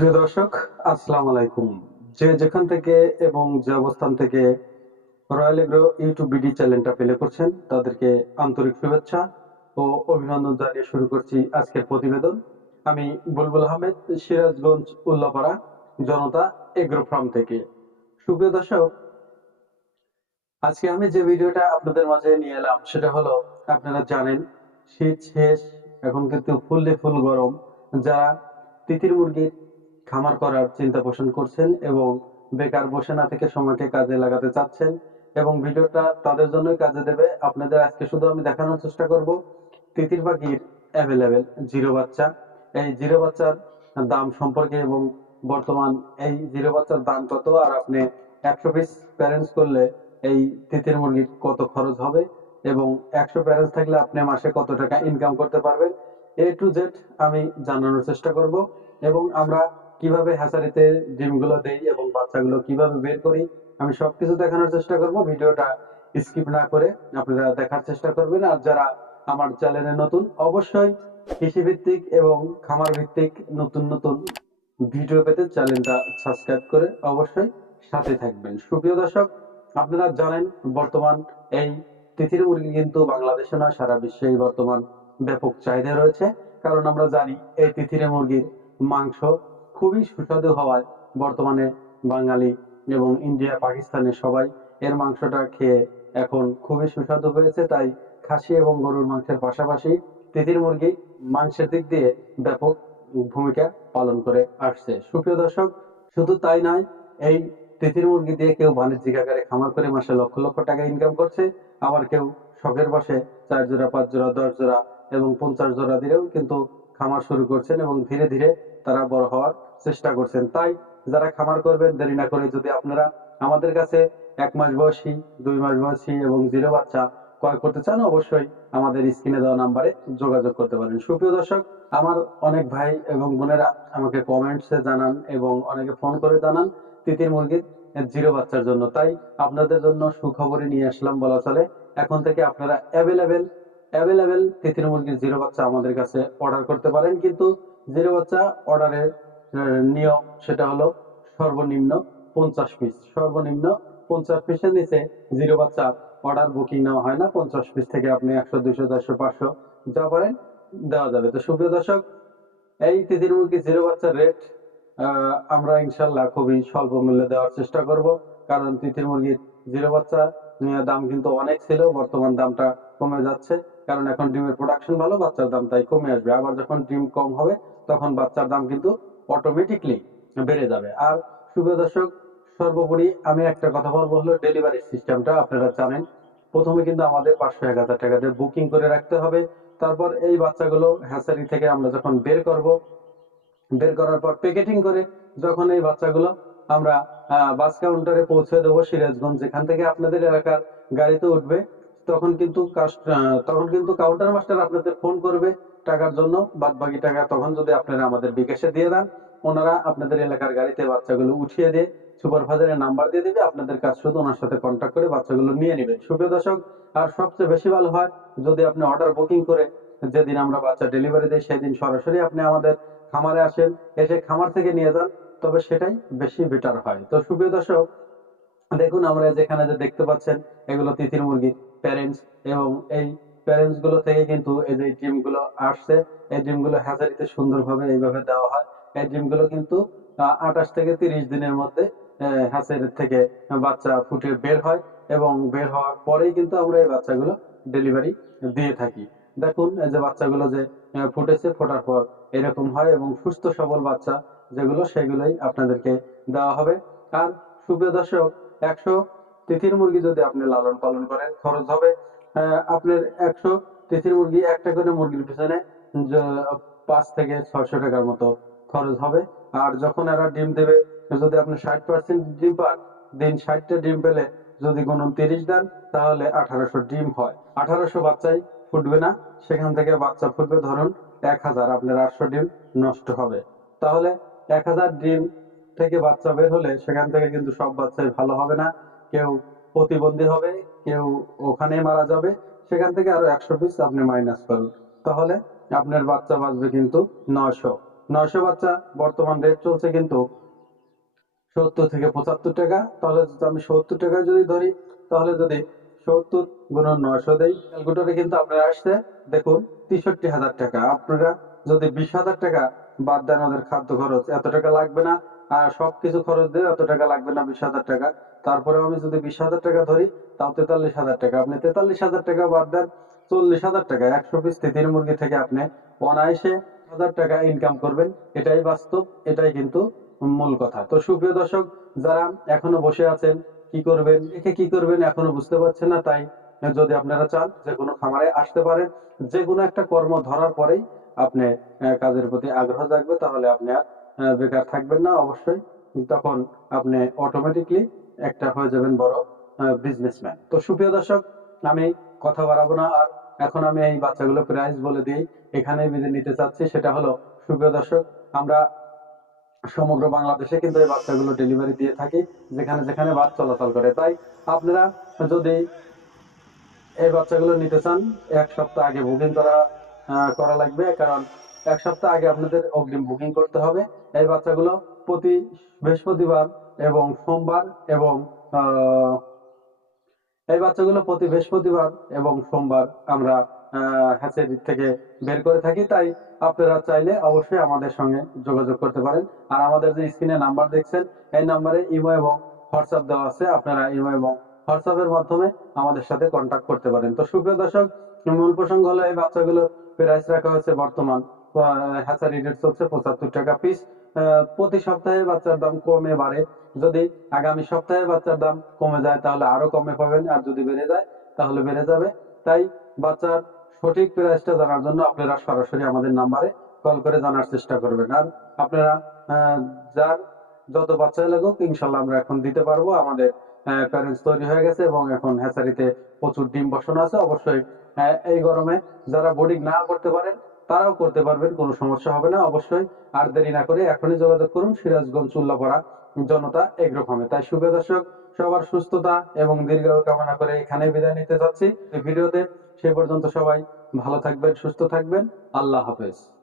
সুপ্রিয় দর্শক, আসসালামু আলাইকুম। যে যেখান থেকে এবং যে অবস্থান থেকে রয়্যাল এগ্রো ইউটিউব বিডি চ্যানেলটা প্লে করছেন তাদেরকে আন্তরিক শুভেচ্ছা ও অভিনন্দন জানিয়ে শুরু করছি আজকের প্রতিবেদন। আমি বুলবুল আহমেদ, সিরাজগঞ্জ উল্লাপাড়া জনতা এগ্রো ফার্ম থেকে। সুপ্রিয় দর্শক, আজকে আমি যে ভিডিওটা আপনাদের মাঝে নিয়ে এলাম সেটা হলো, আপনারা জানেন শীত শেষ, এখন কিন্তু ফুললে ফুল গরম। যারা তিতির মুরগির খামার করার চিন্তা পোষণ করছেন এবং বেকার বসে না থেকে সময়কে কাজে লাগাতে চাচ্ছেন এবং ভিডিওটা তাদের জন্যই কাজে দেবে। আপনাদের আজকে শুধু আমি দেখানোর চেষ্টা করব তিতির পাখির অ্যাভেলেবেল জিরো বাচ্চা, এই জিরো বাচ্চার দাম সম্পর্কে এবং বর্তমান এই জিরো বাচ্চার দাম কত, আর আপনি 100 পিস প্যারেন্টস করলে এই তিতির মুরগির কত খরচ হবে এবং 100 প্যারেন্টস থাকলে আপনি মাসে কত টাকা ইনকাম করতে পারবেন, A to Z আমি জানানোর চেষ্টা করব। এবং আমরা কিভাবে হ্যাচারিতে ডিমগুলো দেই এবং বাচ্চাগুলো কিভাবে বের করি আমি সবকিছু দেখানোর চেষ্টা করব। ভিডিওটা স্কিপ না করে আপনারা দেখার চেষ্টা করবেন। আর যারা আমার চ্যানেলে নতুন, অবশ্যই কৃষি ভিত্তিক এবং খামার ভিত্তিক নতুন নতুন ভিডিও পেতে চ্যানেলটা সাবস্ক্রাইব করে অবশ্যই সাথে থাকবেন। সুপ্রিয় দর্শক, আপনারা জানেন বর্তমান এই তিতির মুরগি কিন্তু বাংলাদেশে নয়, সারা বিশ্বেই বর্তমান ব্যাপক চাহিদা রয়েছে। কারণ আমরা জানি এই তিতির মুরগির মাংস খুবই সুস্বাদু হওয়ায় বর্তমানে বাঙালি এবং ইন্ডিয়া পাকিস্তানে সবাই এর মাংসটা খেয়ে এখন খুবই সুস্বাদু হয়েছে। তাই খাসি এবং গরুর মাংসের পাশাপাশি তিতির মুরগি মাংসের দিক দিয়ে ব্যাপক ভূমিকা পালন করে আসছে। সুপ্রিয় দর্শক, শুধু তাই নয়, এই তিতির মুরগি দিয়ে কেউ বাণিজ্যিক আকারে খামার করে মাসে লক্ষ লক্ষ টাকা ইনকাম করছে, আবার কেউ শখের বসে 4 জোড়া 5 জোড়া 10 জোড়া এবং 50 জোড়া দিয়েও কিন্তু খামার শুরু করছেন এবং ধীরে ধীরে তারা বড় হওয়ার চেষ্টা করছেন। তাই যারা খামার করবেন দেরি না করে যদি আপনারা আমাদের কাছে 1 মাস বয়সী, 2 মাস বয়সী এবং জিরো বাচ্চা ক্রয় করতে চান, অবশ্যই আমাদের স্ক্রিনে দেওয়া নাম্বারে যোগাযোগ করতে পারেন। সুপ্রিয় দর্শক, আমার অনেক ভাই এবং বোনেরা আমাকে কমেন্টসে জানান এবং অনেকে ফোন করে জানান তিতির মুরগির জিরো বাচ্চার জন্য। তাই আপনাদের জন্য সুখবরই নিয়ে আসলাম বলা চলে। এখন থেকে আপনারা অ্যাভেলেবেল তিতির মুরগির জিরো বাচ্চা আমাদের কাছে অর্ডার করতে পারেন। কিন্তু জিরো বাচ্চা অর্ডারের নিয়ম সেটা হলো সর্বনিম্ন 50 পিস, সর্বনিম্ন 50 পিসের নিচে জিরো বাচ্চা অর্ডার বুকিং নেওয়া হয় না। 50 পিস থেকে আপনি 100 200 400 500 যা পারেন দেওয়া যাবে। তো সুপ্রিয় দর্শক, এই তিতির মুরগি জিরো বাচ্চার রেট আমরা ইনশাল্লাহ খুবই স্বল্প মূল্যে দেওয়ার চেষ্টা করব। কারণ তিতির মুরগির জিরো বাচ্চা দাম কিন্তু অনেক ছিল, বর্তমান দামটা কমে যাচ্ছে। কারণ এখন ডিমের প্রোডাকশন ভালো, বাচ্চার দাম তাই কমে আসবে। আবার যখন ডিম কম হবে তখন বাচ্চার দাম কিন্তু অটোমেটিকলি বেড়ে যাবে। আর সুপ্রিয় দর্শক, সর্বোপরি আমি একটা কথা বলবো হলো ডেলিভারি সিস্টেমটা। আপনারা জানেন প্রথমে কিন্তু আমাদের 500 1000 টাকা দিয়ে বুকিং করে রাখতে হবে। তারপর এই বাচ্চাগুলো হ্যাচারি থেকে আমরা যখন বের করব, বের করার পর প্যাকেটিং করে যখন এই বাচ্চাগুলো আমরা বাস কাউন্টারে পৌঁছে দেবো সিরাজগঞ্জ, যেখান থেকে আপনাদের এলাকার গাড়িতে উঠবে, তখন কিন্তু কাউন্টার মাস্টার আপনাদের ফোন করবে টাকার জন্য। বাদ বাকি টাকা তখন যদি আপনারা আমাদের বিকাশে দিয়ে দেন, ওনারা আপনাদের এলাকার গাড়িতে বাচ্চাগুলো উঠিয়ে দিয়ে সুপারভাইজারের নাম্বার দিয়ে দিবে। আপনাদের কাজ শুধু ওনার সাথে কন্ট্যাক্ট করে বাচ্চাগুলো নিয়ে নেবেন। সুপ্রিয় দর্শক, আর সবচেয়ে বেশি ভালো হয় যদি আপনি অর্ডার বুকিং করে যেদিন আমরা বাচ্চা ডেলিভারি দিই সেদিন সরাসরি আপনি আমাদের খামারে আসেন, এসে খামার থেকে নিয়ে যান, তবে সেটাই বেশি বেটার হয়। তো সুপ্রিয় দর্শক, দেখুন আমরা যেখানে যে দেখতে পাচ্ছেন এগুলো তিতির মুরগির প্যারেন্টস এবং এই প্যারেন্টস গুলো থেকে কিন্তু এই যে ডিম গুলো আসছে, এই ডিম গুলো হ্যাচারিতে সুন্দরভাবে এইভাবে দেওয়া হয়। এই ডিম গুলো কিন্তু 28 থেকে 30 দিনের মধ্যে হ্যাচারি থেকে বাচ্চা ফুটে বের হয় এবং বের হওয়ার পরেই কিন্তু আমরা এই বাচ্চাগুলো ডেলিভারি দিয়ে থাকি। দেখুন এই যে বাচ্চাগুলো যে ফুটেছে, ফোটার পর এরকম হয় এবং সুস্থ সবল বাচ্চা যেগুলো সেগুলোই আপনাদেরকে দেওয়া হবে। আর সুপ্রিয় দর্শক, 100 তিতির মুরগি যদি আপনি লালন পালন করেন খরচ হবে আপনার 100 তিতির মুরগি, একটা করে মুরগির পিছনে 5 থেকে 600 টাকার মতো খরচ হবে। আর যখন এরা ডিম দেবে, যদি আপনি 60% ডিম পান, দিন 60টা ডিম পেলে যদি গুণন 30 দেন তাহলে 1800 ডিম হয়। 1800 বাচ্চাই ফুটবে না, সেখান থেকে বাচ্চা ফুটবে ধরুন 1000, আপনার 800 ডিম নষ্ট হবে। তাহলে 1000 ডিম থেকে বাচ্চা বের হলে সেখান থেকে কিন্তু সব বাচ্চাই ভালো হবে না, কেউ প্রতিবন্ধী হবে, কেউ ওখানে মারা যাবে। সেখান থেকে আরো 100 পিস আপনি মাইনাস করুন, তাহলে আপনার বাচ্চা বাঁচবে কিন্তু 900। 900 বাচ্চা বর্তমান রেট চলছে কিন্তু 70 থেকে 75 টাকা। তাহলে যদি আমি 70 টাকা যদি ধরি, তাহলে যদি 70 × 900 দেই, ক্যালকুলেটরে কিন্তু আপনার আসছে দেখুন 63,000 টাকা। আপনারা যদি 20,000 টাকা বাদ দেন, ওদের খাদ্য খরচ এত টাকা লাগবে না, আর সবকিছু খরচ দিয়ে এত টাকা লাগবে না 20,000 টাকা। তারপরে আমি যদি 20,000 টাকা ধরি, তাও 43,000 টাকা। আপনি 43,000 টাকা বাদ দেন, 40,000 টাকা 100 পিস তিতির মুরগি থেকে আপনি অনায়াসে 1,000 টাকা ইনকাম করবেন। এটাই বাস্তব, এটাই কিন্তু মূল কথা। তো সুপ্রিয় দর্শক, যারা এখনো বসে আছেন কি করবেন, একে কি করবেন এখনো বুঝতে পারছেন না, তাই যদি আপনারা চান যে কোনো খামারে আসতে পারেন, যে কোনো একটা কর্ম ধরার পরেই আপনি কাজের প্রতি আগ্রহ জাগবে, তাহলে আপনি আর বেকার থাকবেন না অবশ্যই। তখন আপনি অটোমেটিকলি একটা হয়ে যাবেন বড় বিজনেসম্যান। তো সুপ্রিয় দর্শক, আমি কথা বাড়াবো না আর, এখন আমি এই বাচ্চাগুলো প্রাইস বলে দিই, এখানেই বিদায় নিতে চাচ্ছি। সেটা হলো, সুপ্রিয় দর্শক, আমরা সমগ্র বাংলাদেশে কিন্তু এই বাচ্চাগুলো ডেলিভারি দিয়ে থাকি, যেখানে যেখানে বাস চলাচল করে। তাই আপনারা যদি এই বাচ্চাগুলো নিতে চান, 1 সপ্তাহ আগে বুকিং করা লাগবে, কারণ 1 সপ্তাহ আগে আপনাদের অগ্রিম বুকিং করতে হবে। এই বাচ্চাগুলো প্রতি বৃহস্পতিবার এবং সোমবার এবং আহ, এই বাচ্চাগুলো প্রতি বৃহস্পতিবার এবং সোমবার আমরা হ্যাচারি থেকে বের করে থাকি। তাই আপনারা চাইলে অবশ্যই আমাদের সঙ্গে যোগাযোগ করতে পারেন। আর আমাদের যে স্ক্রিনে নাম্বার দেখছেন, এই নাম্বারে ইমো এবং হোয়াটসঅ্যাপ দেওয়া আছে, আপনারা ইমো এবং হোয়াটসঅ্যাপের মাধ্যমে আমাদের সাথে কন্ট্যাক্ট করতে পারেন। তো সুপ্রিয় দর্শক, মূল প্রসঙ্গ হলো, এই বাচ্চাগুলোর প্রাইস রাখা হয়েছে বর্তমান হ্যাচারি রেট চলছে 75 টাকা পিস। প্রতি সপ্তাহে বাচ্চার দাম কমে বাড়ে। যদি আগামী সপ্তাহে বাচ্চার দাম কমে যায়, তাহলে আরো কমে পাবেন, আর যদি বেড়ে যায় তাহলে বেড়ে যাবে। তাই বাচ্চার সঠিক প্রাইসটা জানার জন্য আপনারা সরাসরি আমাদের নাম্বারে কল করে জানার চেষ্টা করবেন। আর আপনারা যার যত বাচ্চাই লাগুক, ইনশাল্লাহ আমরা এখন দিতে পারবো। আমাদের প্যারেন্টস তৈরি হয়ে গেছে এবং এখন হ্যাচারিতে প্রচুর ডিম বসানো আছে। অবশ্যই এই গরমে যারা বোর্ডিং না করতে পারেন, তারাও করতে পারবেন, কোনো সমস্যা হবে না অবশ্যই। আর দেরি না করে এখনই যোগাযোগ করুন সিরাজগঞ্জ উল্লাপাড়া জনতা এগ্রো ফার্মে। তাই সুপ্রিয় দর্শক, সবার সুস্থতা এবং দীর্ঘায়ু কামনা করে এখানে বিদায় নিতে যাচ্ছি এই ভিডিওতে। সে পর্যন্ত সবাই ভালো থাকবেন, সুস্থ থাকবেন। আল্লাহ হাফেজ।